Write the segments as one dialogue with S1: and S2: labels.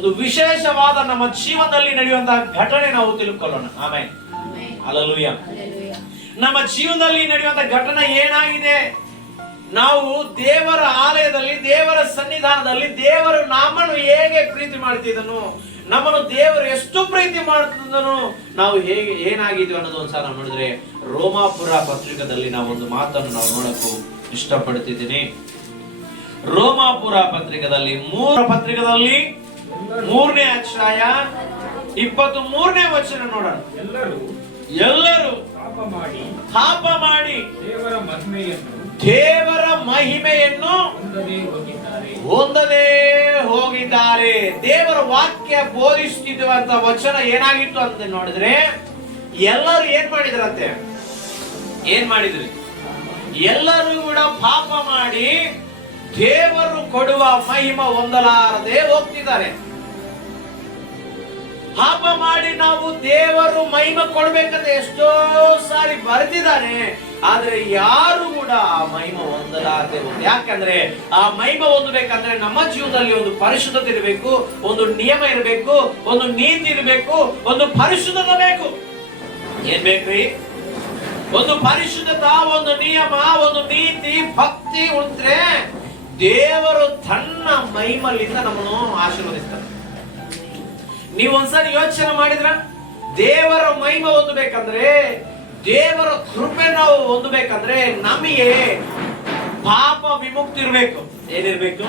S1: ಒಂದು ವಿಶೇಷವಾದ ನಮ್ಮ ಜೀವನದಲ್ಲಿ ನಡೆಯುವಂತಹ ಘಟನೆ ನಾವು ತಿಳ್ಕೊಳ್ಳೋಣ. ಆಮೇಲೆ ಅಲಲುಯ್ಯ ನಮ್ಮ ಜೀವನದಲ್ಲಿ ನಡೆಯುವಂತಹ ಘಟನೆ ಏನಾಗಿದೆ? ನಾವು ದೇವರ ಆಲಯದಲ್ಲಿ ದೇವರ ಸನ್ನಿಧಾನದಲ್ಲಿ ದೇವರು ನಮ್ಮನ್ನು ಹೇಗೆ ಪ್ರೀತಿ ಮಾಡ್ತಿದ್ದನು ನಮ್ಮನ್ನು ದೇವರು ಎಷ್ಟು ಪ್ರೀತಿ ಮಾಡ್ತಿದ್ದನು ನಾವು ಹೇಗೆ ಏನಾಗಿದ್ವಿ ಅನ್ನೋದು ಒಂದ್ಸಲ ನಾವು ನೋಡಿದ್ರೆ ರೋಮಾಪುರ ಪತ್ರಿಕದಲ್ಲಿ ನಾವು ಒಂದು ಮಾತನ್ನು ನಾವು ನೋಡಕ್ಕೂ ಇಷ್ಟಪಡ್ತಿದ್ದೀನಿ. ರೋಮಾಪುರ ಪತ್ರಿಕದಲ್ಲಿ ಮೂರ ಪತ್ರಿಕದಲ್ಲಿ ಮೂರನೇ ಅಧ್ಯಾಯ ಇಪ್ಪತ್ತು ಮೂರನೇ ವಚನ ನೋಡೋಣ.
S2: ಎಲ್ಲರೂ
S1: ಎಲ್ಲರೂ
S2: ಪಾಪ ಮಾಡಿ
S1: ಪಾಪ ಮಾಡಿ
S2: ದೇವರ ಮಹಿಮೆಯನ್ನು
S1: ದೇವರ ಮಹಿಮೆಯನ್ನು
S2: ಹೊಂದದೇ ಹೋಗಿದ್ದಾರೆ.
S1: ದೇವರ ವಾಕ್ಯ ಬೋಧಿಸುತ್ತಿರುವಂತ ವಚನ ಏನಾಗಿತ್ತು ಅಂತ ನೋಡಿದ್ರೆ ಎಲ್ಲರೂ ಏನ್ ಮಾಡಿದ್ರಂತೆ? ಏನ್ ಮಾಡಿದ್ರಿ? ಎಲ್ಲರೂ ಕೂಡ ಪಾಪ ಮಾಡಿ ದೇವರು ಕೊಡುವ ಮಹಿಮ ಹೊಂದಲಾರದೆ ಹೋಗ್ತಿದ್ದಾರೆ. ಪಾಪ ಮಾಡಿ ನಾವು ದೇವರು ಮಹಿಮ ಕೊಡ್ಬೇಕಂತ ಎಷ್ಟೋ ಸಾರಿ ಬರೆದಿದ್ದಾನೆ ಆದ್ರೆ ಯಾರು ಕೂಡ ಆ ಮಹಿಮ ಹೊಂದಲಾರದೆ ಒಂದು ಯಾಕಂದ್ರೆ ಆ ಮಹಿಮ ಹೊಂದಬೇಕಂದ್ರೆ ನಮ್ಮ ಜೀವನದಲ್ಲಿ ಒಂದು ಪರಿಶುದ್ಧತೆ ಇರಬೇಕು, ಒಂದು ನಿಯಮ ಇರಬೇಕು, ಒಂದು ನೀತಿ ಇರಬೇಕು, ಒಂದು ಪರಿಶುದ್ಧತೆ ಬೇಕು. ಏನ್ ಬೇಕ್ರಿ? ಒಂದು ಪರಿಶುದ್ಧತ, ಒಂದು ನಿಯಮ, ಒಂದು ನೀತಿ, ಭಕ್ತಿ ಉಂಟ್ರೆ ದೇವರು ತನ್ನ ಮೈಮಲ್ಲಿಂದ ನಮ್ಮನ್ನು ಆಶೀರ್ವದಿಸ್ತಾರೆ. ನೀವು ಒಂದ್ಸರಿ ಯೋಚನೆ ಮಾಡಿದ್ರ, ದೇವರ ಮಹಿಮ ಹೊಂದಬೇಕಂದ್ರೆ, ದೇವರ ಕೃಪೆ ನಾವು ಹೊಂದಬೇಕಂದ್ರೆ ನಮಗೆ ಪಾಪ ವಿಮುಕ್ತಿ ಇರಬೇಕು. ಏನಿರ್ಬೇಕು?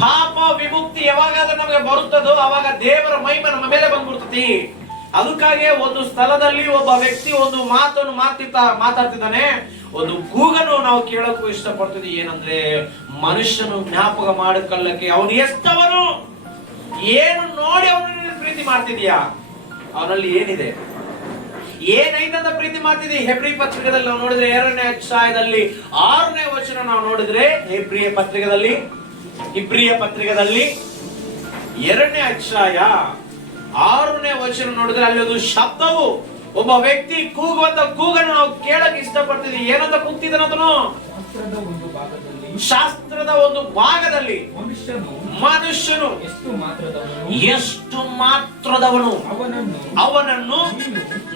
S1: ಪಾಪ ವಿಮುಕ್ತಿ ಯಾವಾಗಾದ್ರೂ ನಮಗೆ ಬರುತ್ತದೋ, ಅವಾಗ ದೇವರ ಮಹಿಮ ನಮ್ಮ ಮೇಲೆ ಬಂದ್ಬಿಡ್ತತಿ. ಅದಕ್ಕಾಗಿ ಒಂದು ಸ್ಥಳದಲ್ಲಿ ಒಬ್ಬ ವ್ಯಕ್ತಿ ಒಂದು ಮಾತನ್ನು ಮಾತಿತ್ತ ಮಾತಾಡ್ತಿದ್ದಾನೆ. ಒಂದು ಕೂಗನ್ನು ನಾವು ಕೇಳಕ್ಕೂ ಇಷ್ಟಪಡ್ತಿದ್ವಿ. ಏನಂದ್ರೆ, ಮನುಷ್ಯನು ಜ್ಞಾಪಕ ಮಾಡಿಕೊಳ್ಳಕ್ಕೆ ಅವನು ಎಷ್ಟವನು? ಏನು ನೋಡಿ ಅವನನ್ನು ಪ್ರೀತಿ ಮಾಡ್ತಿದ್ಯಾ? ಅವನಲ್ಲಿ ಏನಿದೆ? ಏನೈತಂತ ಪ್ರೀತಿ ಮಾಡ್ತಿದ್ದೀವಿ ಹೆಬ್ರಿ ಪತ್ರಿಕೆದಲ್ಲಿ ನಾವು ನೋಡಿದ್ರೆ ಎರಡನೇ ಅಧ್ಯಾಯದಲ್ಲಿ, ಆರನೇ ವಚನ ನಾವು ನೋಡಿದ್ರೆ ಹೆಬ್ರಿಯ ಪತ್ರಿಕೆದಲ್ಲಿ ಹಿಬ್ರಿಯ ಪತ್ರಿಕೆದಲ್ಲಿ ಎರಡನೇ ಅಧ್ಯಾಯ, ಆರನೇ ವಚನ ನೋಡಿದ್ರೆ ಅಲ್ಲಿ ಒಂದು ಶಬ್ದವು. ಒಬ್ಬ ವ್ಯಕ್ತಿ ಕೂಗುವಂತ ಕೂಗನ್ನು ನಾವು ಕೇಳಕ್ ಇಷ್ಟಪಡ್ತಿದ್ವಿ ಏನಂತ ಕೂಗ್ತಿದ್ದಾನಂತನು
S2: ಒಂದು ಭಾಗದಲ್ಲಿ.
S1: ಶಾಸ್ತ್ರದ ಒಂದು ಭಾಗದಲ್ಲಿ
S2: ಮನುಷ್ಯನು
S1: ಮನುಷ್ಯನು
S2: ಎಷ್ಟು ಮಾತ್ರದವನು?
S1: ಎಷ್ಟು ಮಾತ್ರದವನು?
S2: ಅವನನ್ನು
S1: ಅವನನ್ನು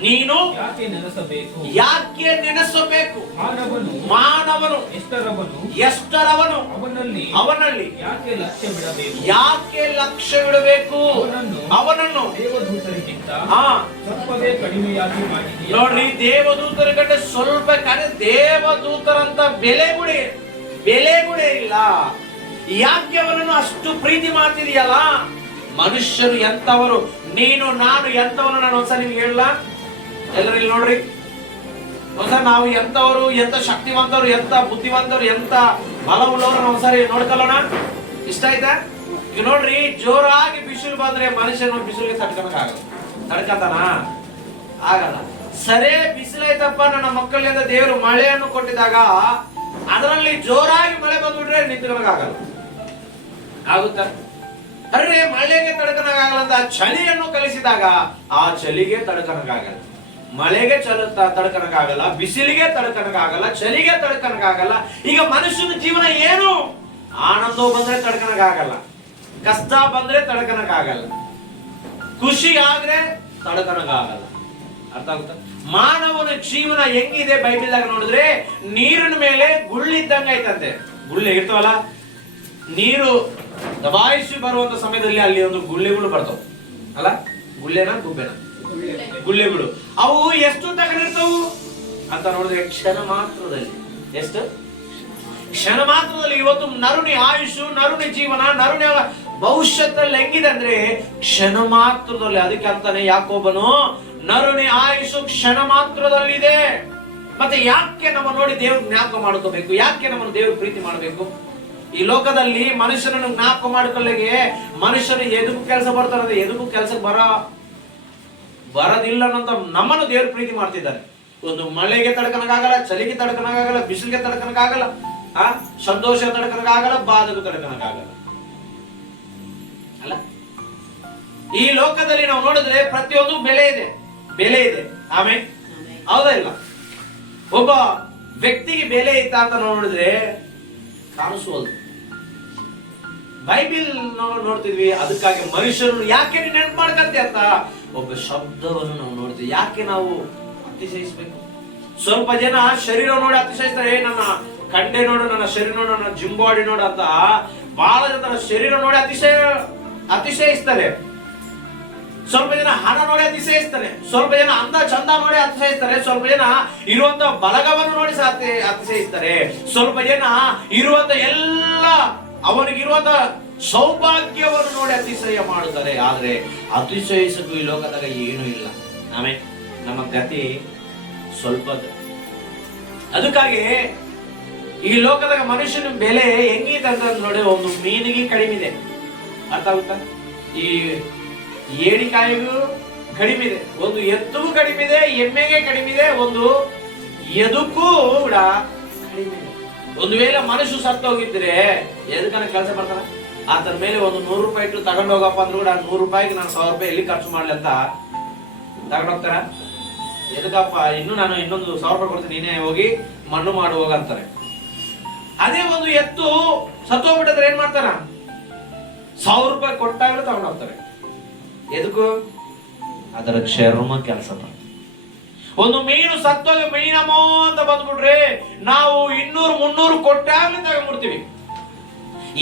S2: ನೀನು ಯಾಕೆ ನೆನೆಸಬೇಕು?
S1: ಯಾಕೆ ನೆನೆಸಬೇಕು?
S2: ಮಾನವನು
S1: ಮಾನವನು
S2: ಎಷ್ಟರವನು?
S1: ಎಷ್ಟರವನು?
S2: ಅವನಲ್ಲಿ
S1: ಅವನಲ್ಲಿ
S2: ಯಾಕೆ ಲಕ್ಷ್ಯ ಬಿಡಬೇಕು?
S1: ಯಾಕೆ ಲಕ್ಷ್ಯವಿಡಬೇಕು
S2: ಅವನನ್ನು
S1: ಅವನನ್ನು
S2: ದೇವದೂತರಿಗಿಂತ
S1: ಹಾ.
S2: ಸ್ವಲ್ಪವೇ ಕಡಿಮೆಯಾಗಿ ಮಾಡಿದೀಯ
S1: ನೋಡ್ರಿ ದೇವದೂತರ ಕಂಡ ಸ್ವಲ್ಪ ಕಡೆ ದೇವದೂತರಂತ ಬೆಲೆ ಗುಡಿ ಬೆಲೆ ಕೂಡ ಇಲ್ಲ. ಯಾಕೆ ಅವನನ್ನು ಅಷ್ಟು ಪ್ರೀತಿ ಮಾಡ್ತಿದೀಯಲ್ಲ ಮನುಷ್ಯರು ಎಂತವರು ನೀನು, ನಾನು ಎಂತವನು ನಾನು ಒಂದ್ಸಲ ನಿಮ್ಗೆ ಹೇಳಲ್ಲ ಎಲ್ಲರೂ ಇಲ್ಲಿ ನೋಡ್ರಿ. ಒಂದ್ಸಲ ನಾವು ಎಂತವರು ಎಂತ ಶಕ್ತಿವಂತರು ಎಂತ ಬುದ್ಧಿವಂತರು ಎಂತ ಬಲವುಳ್ಳವರು ಉಳ್ಳವರು ಒಂದ್ಸರಿ ನೋಡ್ಕೊಳ್ಳೋಣ. ಇಷ್ಟ ಆಯ್ತಾ? ಈಗ ನೋಡ್ರಿ, ಜೋರಾಗಿ ಬಿಸಿಲು ಬಂದ್ರೆ ಮನುಷ್ಯನ ಬಿಸಿಲಿಗೆ ತಡ್ಕೊಳಕ್ ಆಗಲ್ಲ ತಡ್ಕತಾನ? ಆಗಲ್ಲ. ಸರೇ ಬಿಸಿಲೈತಪ್ಪ ನನ್ನ ಮಕ್ಕಳಿಂದ ದೇವರು ಮಳೆಯನ್ನು ಕೊಟ್ಟಿದಾಗ ಅದರಲ್ಲಿ ಜೋರಾಗಿ ಮಳೆ ಬಂದ್ಬಿಟ್ರೆ ನಿಂತ್ಕೊಳಕ್ಕಾಗಲ್ಲ ಆಗುತ್ತಾ? ಅರೆ, ಮಳೆಗೆ ತಡ್ಕನಕ್ಕಾಗಲ್ಲ ಚಳಿಯನ್ನು ಕಲಿಸಿದಾಗ ಆ ಚಳಿಗೆ ತಡ್ಕನಕ್ಕಾಗಲ್ಲ ಮಳೆಗೆ ಚಲ ತಡ್ಕನಕ್ಕಾಗಲ್ಲ ಬಿಸಿಲಿಗೆ ತಡ್ಕನಕ್ಕಾಗಲ್ಲ ಚಳಿಗೆ ತಡ್ಕನಕ್ಕಾಗಲ್ಲ ಈಗ ಮನುಷ್ಯನ ಜೀವನ ಏನು? ಆನಂದ ಬಂದ್ರೆ ತಡ್ಕನಕ್ಕಾಗಲ್ಲ ಕಷ್ಟ ಬಂದ್ರೆ ತಡ್ಕನಕ್ಕಾಗಲ್ಲ ಖುಷಿ ಆದ್ರೆ ತಡ್ಕನಕ್ಕಾಗಲ್ಲ ಅರ್ಥ ಆಗುತ್ತಾ? ಮಾನವನ ಜೀವನ ಹೆಂಗಿದೆ ಬೈಬಲ್ದಾಗ ನೋಡಿದ್ರೆ ನೀರಿನ ಮೇಲೆ ಗುಳ್ಳಿದ್ದಂಗ ಐತಂತೆ. ಗುಳ್ಳೆ ಇರ್ತವಲ್ಲ? ನೀರು ದಬಾಯಿಸಿ ಬರುವಂತ ಸಮಯದಲ್ಲಿ ಅಲ್ಲಿ ಒಂದು ಗುಳ್ಳೆಗಳು ಬರ್ತಾವ. ಅಲ್ಲ? ಗುಳ್ಳೆನ ಗುಬ್ಬೆನ? ಗುಳ್ಳೆಗಳು. ಅವು ಎಷ್ಟು ತಗೊಂಡಿರ್ತಾವು ಅಂತ ನೋಡಿದ್ರೆ ಕ್ಷಣ ಮಾತ್ರದಲ್ಲಿ. ಎಷ್ಟು? ಕ್ಷಣ ಮಾತ್ರದಲ್ಲಿ ಇವತ್ತು ನರುಣಿ ಆಯುಷು ನರುಣಿ ಜೀವನ ನರುಣಿ ಭವಿಷ್ಯದಲ್ಲಿ ಹೆಂಗಿದೆ ಅಂದ್ರೆ ಕ್ಷಣ ಮಾತ್ರದಲ್ಲಿ. ಅದಕ್ಕೆ ಅಂತಾನೆ ಯಾಕೊಬ್ಬನು ನರುಣಿ ಆಯುಷು ಕ್ಷಣ ಮಾತ್ರದಲ್ಲಿದೆ. ಮತ್ತೆ ಯಾಕೆ ನಮ್ಮ ನೋಡಿ ದೇವ್ರ ಜ್ಞಾಪಕ ಮಾಡ್ಕೋಬೇಕು? ಯಾಕೆ ನಮ್ಮನ್ನು ದೇವ್ರ ಪ್ರೀತಿ ಮಾಡಬೇಕು? ಈ ಲೋಕದಲ್ಲಿ ಮನುಷ್ಯನನ್ನು ಜ್ಞಾಪಕ ಮಾಡ್ಕೊಳ್ಳಿಗೆ ಮನುಷ್ಯನು ಎದುಕು ಕೆಲಸ ಬರ್ತಾರೆ ಎದುಕು ಕೆಲಸ ಬರ ಬರದಿಲ್ಲ ಅನ್ನೋ ನಮ್ಮನ್ನು ದೇವ್ರ ಪ್ರೀತಿ ಮಾಡ್ತಿದ್ದಾರೆ. ಒಂದು ಮಳೆಗೆ ತಡ್ಕನಕ್ಕಾಗಲ್ಲ ಚಳಿಗೆ ತಡ್ಕನಕ್ಕಾಗಲ್ಲ ಬಿಸಿಲಿಗೆ ತಡ್ಕನಕ್ಕಾಗಲ್ಲ ಆ? ಸಂತೋಷ ತಡ್ಕನಕ್ಕಾಗಲ್ಲ ಬಾಧಕ ತಡ್ಕನಕ್ಕಾಗಲ್ಲ ಅಲ್ಲ? ಈ ಲೋಕದಲ್ಲಿ ನಾವು ನೋಡಿದ್ರೆ ಪ್ರತಿಯೊಂದು ಬೆಲೆ ಇದೆ. ಬೆಲೆ ಇದೆ. ಆಮೇಲೆ ಹೌದಾ ಇಲ್ಲ? ಒಬ್ಬ ವ್ಯಕ್ತಿಗೆ ಬೆಲೆ ಇತ್ತ ಅಂತ ನೋಡಿದ್ರೆ ಕಾಣಿಸುವಲ್ದು ಬೈಬಿಲ್ ನಾವು ನೋಡ್ತಿದ್ವಿ ಅದಕ್ಕಾಗಿ ಮನುಷ್ಯರು ಯಾಕೆ ನೀನ್ ನೆನಪು ಮಾಡ್ಕಂತೆ ಅಂತ? ಒಬ್ಬ ಶಬ್ದವನ್ನು ನಾವು ನೋಡ್ತೀವಿ. ಯಾಕೆ ನಾವು ಅತಿಶಯಿಸ್ಬೇಕು? ಸ್ವಲ್ಪ ಜನ ಶರೀರ ನೋಡಿ ಅತಿಶಯಿಸ್ತಾರೆ "ಏ, ನನ್ನ ಕಂಡೆ ನೋಡು ನನ್ನ ಶರೀರ ನೋಡು ನನ್ನ ಜಿಂಬಾಡಿ ನೋಡು ಅಂತ ಬಹಳ ಜನ ಶರೀರ ನೋಡಿ ಅತಿಶಯ ಅತಿಶಯಿಸ್ತಾರೆ. ಸ್ವಲ್ಪ ಜನ ಹಣ ನೋಡಿ ಅತಿಶಯಿಸ್ತಾರೆ ಸ್ವಲ್ಪ ಜನ ಅಂದ ಚಂದ ನೋಡಿ ಅತಿಶಯಿಸ್ತಾರೆ ಸ್ವಲ್ಪ ಜನ ಇರುವಂತ ಬಲಗವನ್ನು ನೋಡಿ ಅತಿಶಯಿಸ್ತಾರೆ ಸ್ವಲ್ಪ ಜನ ಇರುವಂತ ಎಲ್ಲ ಅವನಿಗಿರುವಂತ ಸೌಭಾಗ್ಯವನ್ನು ನೋಡಿ ಅತಿಶಯ ಮಾಡುತ್ತಾರೆ. ಆದ್ರೆ ಅತಿಶಯಿಸಲು ಈ ಲೋಕದಾಗ ಏನೂ ಇಲ್ಲ. ಆಮೇಲೆ ನಮ್ಮ ಗತಿ ಸ್ವಲ್ಪ ಅದಕ್ಕಾಗಿ ಈ ಲೋಕದಾಗ ಮನುಷ್ಯನ ಬೆಲೆ ಹೆಂಗಿದೆ ಅಂತ ನೋಡಿ ಒಂದು ಮೀನಿಗೆ ಕಡಿಮೆ ಇದೆ. ಅರ್ಥ ಆಗುತ್ತಾ? ಈ ಏಡಿಕಾಯಿಗೂ ಕಡಿಮೆ ಇದೆ ಒಂದು ಎತ್ತುಗೂ ಕಡಿಮೆ ಇದೆ ಎಮ್ಮೆಗೆ ಕಡಿಮೆ ಇದೆ ಒಂದು ಎದಕ್ಕೂ ಕೂಡ ಕಡಿಮೆ. ಇದೆ ಒಂದು ವೇಳೆ ಮನುಷ್ಯ ಸತ್ತು ಹೋಗಿದ್ರೆ ಕೆಲಸ ಮಾಡ್ತಾನ ಆತನ ಮೇಲೆ ಒಂದು ನೂರು ರೂಪಾಯಿ ಇಟ್ಟು ತಗೊಂಡೋಗಪ್ಪ ಅಂದ್ರೂ ಕೂಡ ನೂರು ರೂಪಾಯಿಗೆ ನಾನು ಸಾವಿರ ರೂಪಾಯಿ ಎಲ್ಲಿ ಖರ್ಚು ಮಾಡ್ಲಿ ಅಂತ ತಗೊಂಡೋಗ್ತಾರ ಎದಕಪ್ಪ, ಇನ್ನು ನಾನು ಇನ್ನೊಂದು ಸಾವಿರ ರೂಪಾಯಿ ಕೊಡ್ತೀನಿ, ನೀನೇ ಹೋಗಿ ಮಣ್ಣು ಮಾಡು, ಹೋಗ ಅಂತಾರೆ. ಅದೇ ಒಂದು ಎತ್ತು ಸತ್ತೋಗ್ಬಿಟ್ಟಿದ್ರೆ ಏನ್ ಮಾಡ್ತಾನ ಸಾವಿರ ರೂಪಾಯಿ ಕೊಟ್ಟಾಗಲೂ ತಗೊಂಡು ಹೋಗ್ತಾರೆ. ಎದಕ್ಕೂ ಅದರ ಚರ್ಮ ಕೆಲಸ ಒಂದು ಮೀನು ಸತ್ತೋಗ ಮೀನಮೋ ಅಂತ ಬಂದ್ಬಿಟ್ರೆ ನಾವು ಇನ್ನೂರು ಮುನ್ನೂರು ಕೊಟ್ಟಾಗಲೇ ತಗೊಂಡ್ಬಿಡ್ತೀವಿ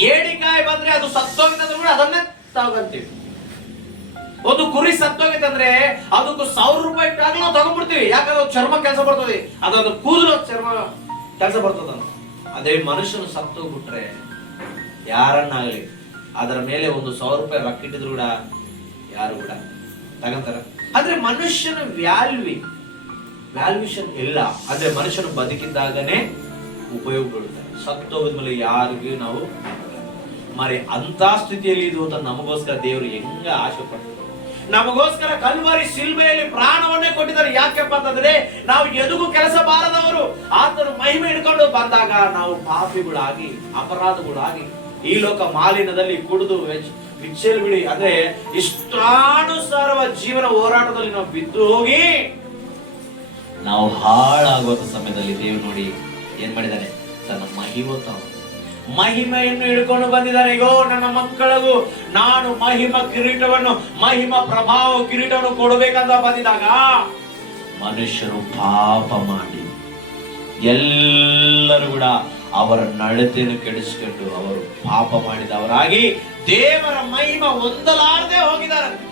S1: ಏಡಿಕಾಯಿ ಬಂದ್ರೆ ಅದು ಸತ್ತೋಗಿದ್ರೆ ಕೂಡ ಅದನ್ನೇ ತಗೊಂತೀವಿ. ಒಂದು ಕುರಿ ಸತ್ತೋಗಿತ್ತಂದ್ರೆ ಅದಕ್ಕೂ ಸಾವಿರ ರೂಪಾಯಿ ಇಟ್ಟಾಗಲೂ ನಾವು ತಗೊಂಡ್ಬಿಡ್ತೀವಿ. ಯಾಕಂದ್ರೆ ಚರ್ಮ ಕೆಲಸ ಬರ್ತದೆ. ಅದೊಂದು ಕೂದಲು ಚರ್ಮ ಕೆಲಸ ಬರ್ತದ ಅದೇ ಮನುಷ್ಯನು ಸತ್ತೋಗ್ಬಿಟ್ರೆ ಯಾರನ್ನಾಗಲಿ ಅದರ ಮೇಲೆ ಒಂದು ಸಾವಿರ ರೂಪಾಯಿ ರೊಕ್ಕ ಇಟ್ಟಿದ್ರು ಕೂಡ ಯಾರು ಕೂಡ ತಗಂತಾರ. ಆದ್ರೆ ಮನುಷ್ಯನ ವ್ಯಾಲ್ಯೂ ವ್ಯಾಲ್ಯೂಷನ್ ಇಲ್ಲ. ಆದ್ರೆ ಮನುಷ್ಯನು ಬದುಕಿದ್ದಾಗನೆ ಉಪಯೋಗ ಬೀಳ್ತಾರೆ ಸತ್ತೋಗಿದ್ಮೇಲೆ ಯಾರಿಗೂ ನಾವು ಮರೆ ಅಂತ ಸ್ಥಿತಿಯಲ್ಲಿ ಇದು ಅಂತ ನಮಗೋಸ್ಕರ ದೇವರು ಹೆಂಗ ಆಶೆ ಪಡ್ತಾರೆ ನಮಗೋಸ್ಕರ ಕಲ್ವರಿ ಶಿಲ್ಬೆಯಲ್ಲಿ ಪ್ರಾಣವನ್ನೇ ಕೊಟ್ಟಿದ್ದಾರೆ. ಯಾಕೆಪ್ಪ ಅಂತಂದ್ರೆ ನಾವು ಎದುಗೂ ಕೆಲಸ ಬಾರದವರು. ಆತನು ಮಹಿಮೆ ಹಿಡ್ಕೊಂಡು ಬಂದಾಗ ನಾವು ಪಾಪಿಗಳಾಗಿ, ಅಪರಾಧಗಳಾಗಿ ಈ ಲೋಕ ಮಾಲಿನ್ಯದಲ್ಲಿ ಕುಡಿದು ವಿಚ್ಚಲ್ ಬಿಡಿ ಅಂದ್ರೆ ಇಷ್ಟಾನುಸಾರವ ಜೀವನ ಹೋರಾಟದಲ್ಲಿ ನಾವು ಬಿದ್ದು ಹೋಗಿ ನಾವು ಹಾಳಾಗುವಂತ ಸಮಯದಲ್ಲಿ ದೇವ್ ನೋಡಿ ಏನ್ ಮಾಡಿದ್ದಾರೆ? ತನ್ನ ಮಹಿಮತ ಮಹಿಮೆಯನ್ನು ಹಿಡ್ಕೊಂಡು ಬಂದಿದ್ದಾರೆ. ಅಯ್ಯೋ ನನ್ನ ಮಕ್ಕಳಿಗೂ ನಾನು ಮಹಿಮ ಕಿರೀಟವನ್ನು, ಮಹಿಮ ಪ್ರಭಾವ ಕಿರೀಟವನ್ನು ಕೊಡಬೇಕಂತ ಬಂದಿದಾಗ ಮನುಷ್ಯರು ಪಾಪ ಮಾಡಿ ಎಲ್ಲರೂ ಕೂಡ ಅವರ ನಡತೆಯನ್ನು ಕೆಡಿಸಿಕೊಂಡು ಅವರು ಪಾಪ ಮಾಡಿದವರಾಗಿ ದೇವರ ಮಹಿಮ ಹೊಂದಲಾರದೆ ಹೋಗಿದ್ದಾರೆ.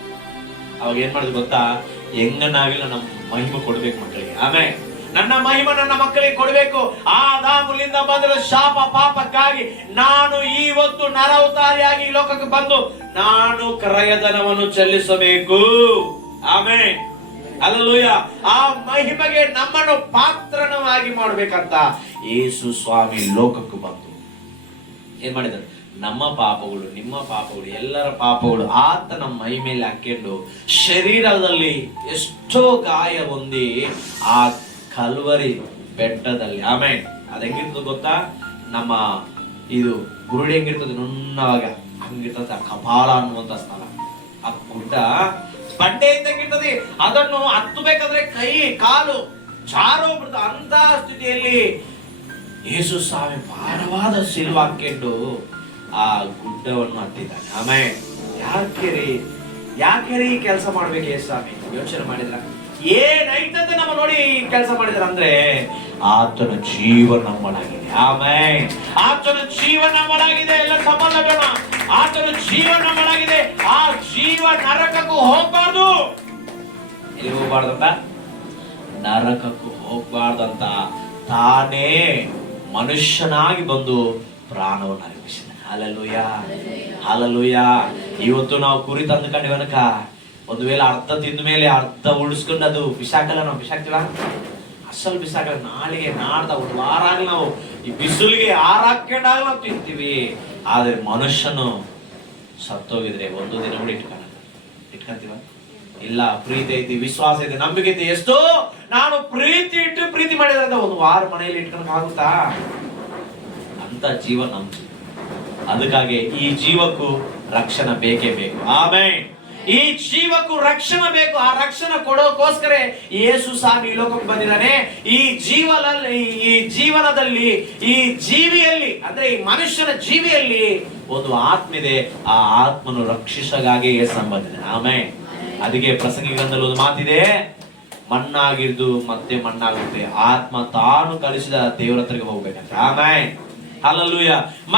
S1: ಅವಾಗ ಏನ್ ಮಾಡುದು ಗೊತ್ತಾ? ಹೆಂಗನಾಗಿಲ್ಲ ನಮ್ಮ ಮಹಿಮ ಕೊಡ್ಬೇಕು ಮಕ್ಕಳಿಗೆ. ಆಮೇಲೆ ನನ್ನ ಮಹಿಮ ನನ್ನ ಮಕ್ಕಳಿಗೆ ಕೊಡಬೇಕು. ಆ ದಾಮುಲಿಂದ ಬಂದಿರೋ ಶಾಪ ಪಾಪಕ್ಕಾಗಿ ನಾನು ಇವತ್ತು ನರವತಾರಿಯಾಗಿ ಈ ಲೋಕಕ್ಕೆ ಬಂದು ನಾನು ಕ್ರಯಧನವನ್ನು ಚೆಲ್ಲಿಸಬೇಕು. ಆಮೇಲೆ ಅಲ್ಲೂಯ ಆ ಮಹಿಮೆಗೆ ನಮ್ಮನ್ನು ಪಾತ್ರನವಾಗಿ ಮಾಡ್ಬೇಕಂತ ಯೇಸು ಸ್ವಾಮಿ ಲೋಕಕ್ಕೆ ಬಂತು ಏನ್ ಮಾಡಿದ್ರು? ನಮ್ಮ ಪಾಪಗಳು, ನಿಮ್ಮ ಪಾಪಗಳು, ಎಲ್ಲರ ಪಾಪಗಳು ಆತನ ಮೈ ಮೇಲೆ ಹಾಕೊಂಡು ಶರೀರದಲ್ಲಿ ಎಷ್ಟೋ ಗಾಯ ಹೊಂದಿ ಆ ಕಲ್ವರಿ ಬೆಟ್ಟದಲ್ಲಿ. ಆಮೇಲೆ ಅದ್ ಗೊತ್ತಾ? ನಮ್ಮ ಇದು ಗುರುಡಿ ಹೆಂಗಿರ್ತದೆ? ನುಣ್ಣವಾಗ ಹಂಗಿರ್ತದೆ, ಆ ಕಪಾಲ ಅನ್ನುವಂತ ಸ್ಥಳ. ಆ ಗುಡ್ಡ ಬಂಡೆ ಇದ್ದಂಗಿರ್ತದೆ ಅದನ್ನು ಹತ್ತಬೇಕಾದ್ರೆ ಕೈ, ಕಾಲು ಜಾರೋಗ್ಬಿಡ್ತದೆ ಅಂತ ಸ್ಥಿತಿಯಲ್ಲಿ ಯೇಸು ಸ್ವಾಮಿ ಭಾರವಾದ ಸಿಲ್ವಾಕೆಂಡು ಆ ಗುಡ್ಡವನ್ನು ಹತ್ತಿದ್ದಾನೆ. ಆಮೇ ಯಾಕೆರಿ ಯಾಕೆರಿ ಯಾಕೆ ರೀ ಕೆಲಸ ಮಾಡ್ಬೇಕು ಯೇಸು ಸ್ವಾಮಿ? ಯೋಚನೆ ಮಾಡಿದ್ರ? ಏನಾಯ್ತಂತ ನಮ್ಮ ನೋಡಿ ಕೆಲಸ ಮಾಡಿದ್ರ ಅಂದ್ರೆ ಆತನ ಜೀವ ನಮ್ಮೊಳಗಿದೆ ಆಮೇ ಆತನ ಜೀವ ನಮ್ಮೊಳಗಿದೆ ಎಲ್ಲ ಸಂಬಂಧ ಆತನ ಜೀವ ನಮ್ಮೊಳಗಿದೆ ಆ ಜೀವ ನರಕಕ್ಕೂ ಹೋಗ್ಬಾರ್ದು. ಎಲ್ಲಿ ಹೋಗ್ಬಾರ್ದಂತ ನರಕಕ್ಕೂ ಹೋಗ್ಬಾರ್ದಂತ ತಾನೇ ಮನುಷ್ಯನಾಗಿ ಬಂದು ಪ್ರಾಣವನ್ನು ಅರ್ಪಿಸಿದ. ಹಾಲಲುಯ ಹಾಲಲುಯ ಇವತ್ತು ನಾವು ಕುರಿ ಕನಕ ಒಂದು ವೇಳೆ ಅರ್ಧ ತಿಂದ ಮೇಲೆ ಅರ್ಧ ಉಳಿಸ್ಕೊಂಡು ಅದು ಬಿಸಾಕಲ್ಲ ನಾವು? ಬಿಸಾಕ್ತಿವ? ಅಸಲ್ ಬಿಸಾಕಲ್ಲ. ನಾಳೆಗೆ ನಾಡ್ದ ಒಂದು ವಾರ ನಾವು ಈ ಬಿಸಿಲಿಗೆ ಆರಾಕೊಂಡಾಗ ನಾವು ತಿಂತೀವಿ. ಆದ್ರೆ ಮನುಷ್ಯನು ಸತ್ತೋಗಿದ್ರೆ ಒಂದು ದಿನ ಕೂಡ ಇಟ್ಕೊಳ್ಳ ಇಟ್ಕೊಂತೀವ ಇಲ್ಲ, ಪ್ರೀತಿ ಐತಿ, ವಿಶ್ವಾಸ ಐತಿ, ನಂಬಿಕೆ ಐತಿ. ಎಷ್ಟೋ? ನಾನು ಪ್ರೀತಿ ಇಟ್ಟು ಪ್ರೀತಿ ಮಾಡಿದ್ರಂತ ಒಂದು ವಾರ ಮನೆಯಲ್ಲಿ ಇಟ್ಕೊಳಕ್ ಆಗುತ್ತಾ? ಅಂತ ಜೀವ ನಮ್ಮ ಅದಕ್ಕಾಗಿ ಈ ಜೀವಕ್ಕೂ ರಕ್ಷಣೆ ಬೇಕೇ ಬೇಕು. ಆಮೇಲೆ ಈ ಜೀವಕ್ಕೂ ರಕ್ಷಣೆ ಬೇಕು ಆ ರಕ್ಷಣೆ ಕೊಡೋಕೋಸ್ಕರ ಯೇಸು ಸ್ವಾಮಿ ಈ ಲೋಕಕ್ಕೆ ಬಂದಿದ್ದಾನೆ. ಈ ಜೀವನಲ್ಲಿ ಈ ಜೀವನದಲ್ಲಿ ಈ ಜೀವಿಯಲ್ಲಿ ಅಂದ್ರೆ ಈ ಮನುಷ್ಯನ ಜೀವಿಯಲ್ಲಿ ಒಂದು ಆತ್ಮ ಇದೆ ಆ ಆತ್ಮನು ರಕ್ಷಿಸಗಾಗಿ ಸಂಬಂಧಿದೆ ಆಮೇ ಅದಕ್ಕೆ ಪ್ರಸಂಗಿ ಗ್ರಂಥದಲ್ಲಿ ಒಂದು ಮಾತಿದೆ. ಮಣ್ಣಾಗಿದ್ದು ಮತ್ತೆ ಮಣ್ಣಾಗುತ್ತೆ. ಆತ್ಮ ತಾನು ಕಲಿಸಿದ ದೇವರ ಹತ್ರಗೆ ಹೋಗ್ಬೇಕಂತ. ಆಮೇ ಅಲ್ಲಲ್ಲೂಯ